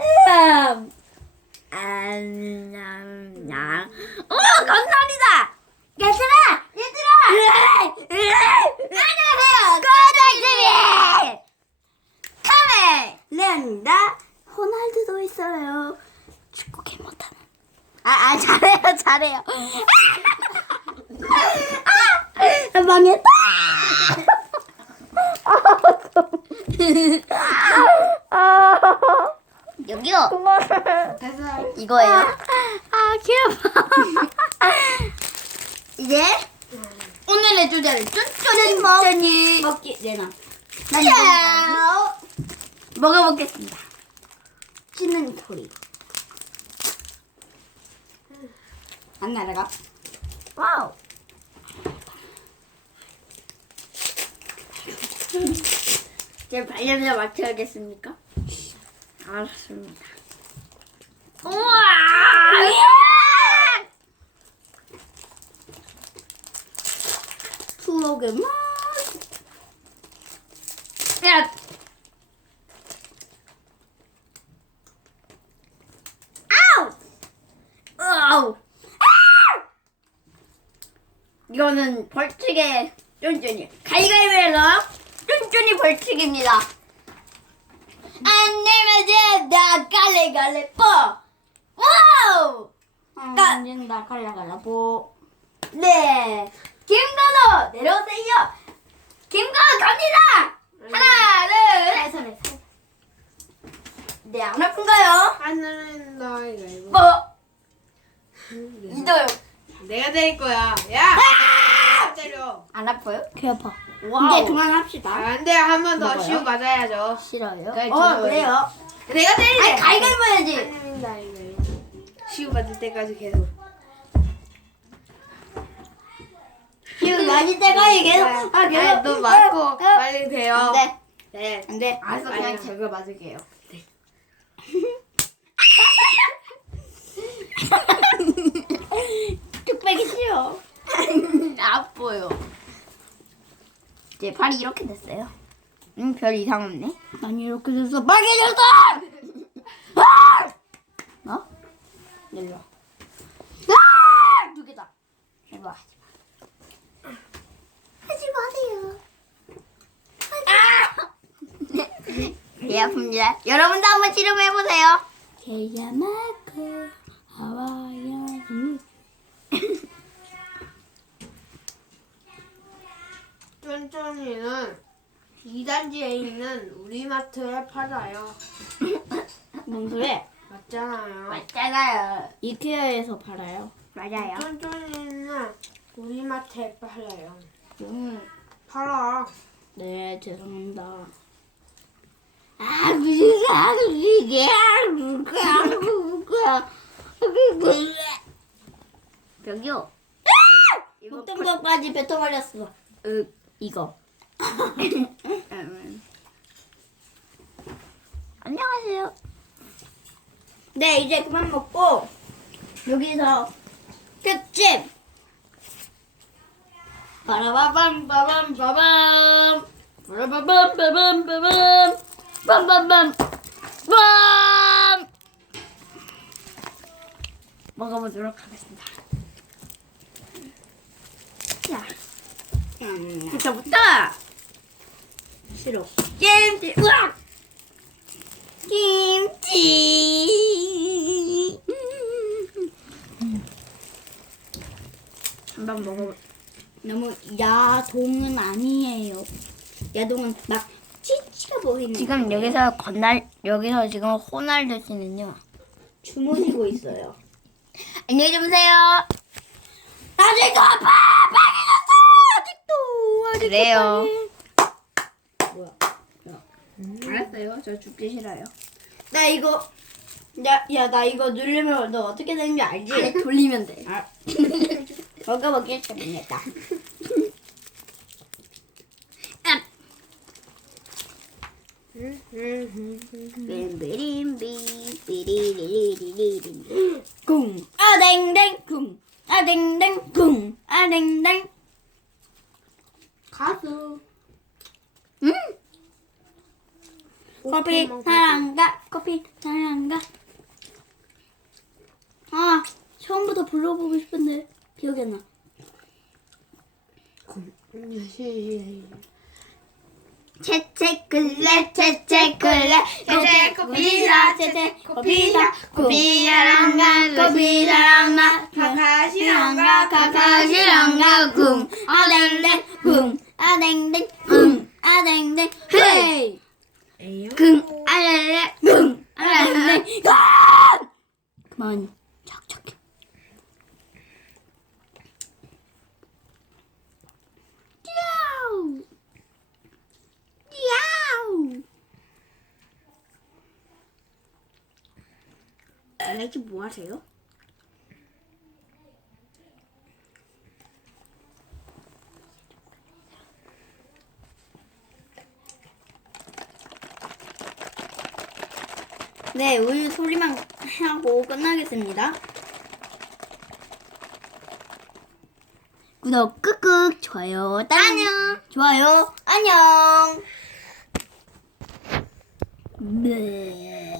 음. 안녕. 오, 건날이다. 얘들아, 얘들아. 안녕하세요. 고장TV. 카메 레입니다. 호날두도 있어요. 축구 개 못하는. 아, 아 잘해요, 잘해요. 아, 망했다. 여기요. 이거예요. 아, 귀여워. 이제 오늘의 주제를 쫀쫀이 먹기. 먹기, 내놔. 난 먹어보겠습니다. 씻는 소리. 안 날아가? 와우. 제 발냄새 맡아야겠습니까? 알았습니다. 우와! 추억의 맛. 야. 아우! 아우! 아! 이거는 벌칙의 쫀쫀이. 가위가위바위로 쫀쫀이 벌칙입니다. 안 내면 나 갈래 갈래 뽀. 와우! 안 된다. 갈라 갈라 보. 네. 김건호 내려오세요. 김건호 갑니다. 하나, 둘, 손에 살. 네, 안 아픈가요? 하늘은 이거. 뭐? 이도요. 내가 때릴 거야. 야. 내가 때려. 안 아파요? 개 아파. 이제 그만합시다. 안돼 한 번 더 먹어요? 시우 맞아야죠. 싫어요? 그래, 어. 그래요. 내가 때리래. 아니, 가위가위보 해야지. 아닙니다 이거. 시우 맞을 때까지 계속. 지금 많이 때가요 계속. 아, 계속. 아니, 너 맞고 어, 어. 빨리 돼요. 안 돼. 네. 안 돼. 알았어. 그냥 제가 맞을게요. 뚝배기 싫어. 아파요. 이제 발이 이렇게 됐어요. 음, 별 이상 없네. 아니, 이렇게 됐어. 빨개졌어! 아! 어? 일로 와. 아! 두 개다. 해봐. 하지 마세요. 아! 배 아픕니다. 여러분도 한번 실험해보세요. 개야 마크 하와이안 쫀쫀이는 2단지에 있는 우리마트에 팔아요. 뭔 소리? 맞잖아요. 맞잖아요. 이케아에서 팔아요. 맞아요. 쫀쫀이는 우리마트에 팔아요. 음. 팔아. 네, 죄송합니다. 아, 그니까, 그게, 그니까, 그니까, 그니까. 벽이요. 이거 먹던 것까지 뱉어 버렸어. 으, 이거. 음. 안녕하세요. 네, 이제 그만 먹고 여기서 끝집. 빠라바밤, 빠밤, 빠밤. 빠라바밤, 빠밤, 빠밤. 빰빰빰. 빰! 먹어보도록 하겠습니다. 자, 부터부터 싫어. 김치, 으악! 김치. 한번 먹어. 너무 야동은 아니에요. 야동은 막 치치가 보이는. 지금 여기서 건날 여기서 지금 호날두 씨는요. 주무시고 있어요. 안녕히 주무세요. 아직도 아파 빨개졌어 아직도 아직도 그래요. 뭐야? 알았어요. 저 죽기 싫어요. 나 이거 야, 야, 나 이거 누르면 너 어떻게 되는지 알지? 아니 돌리면 돼. 아. 먹어보길 잘했다. 빔비림비 비리리리리리. 궁, 아댕댕, 궁, 아댕댕, 궁, 아댕댕. 가수. 음. 커피 사랑가, 커피 사랑가. 아 처음부터 불러보고 싶은데 기억이 안 나. 채채클레 채채클레. 채채 코피사 채채 코피사 코피사랑가 코피사랑가 카카시랑가 카카시랑가 쿵. 아댕댕 쿵 아댕댕 쿵 아댕댕 헤이. 쿵 아레레 쿵 아레레 아! 그만 착착해 야우 야우 알렉이 뭐 하세요? 네, 우유 소리만 하고 끝나겠습니다. 구독 끄끄 좋아요 안녕 좋아요 안녕 네.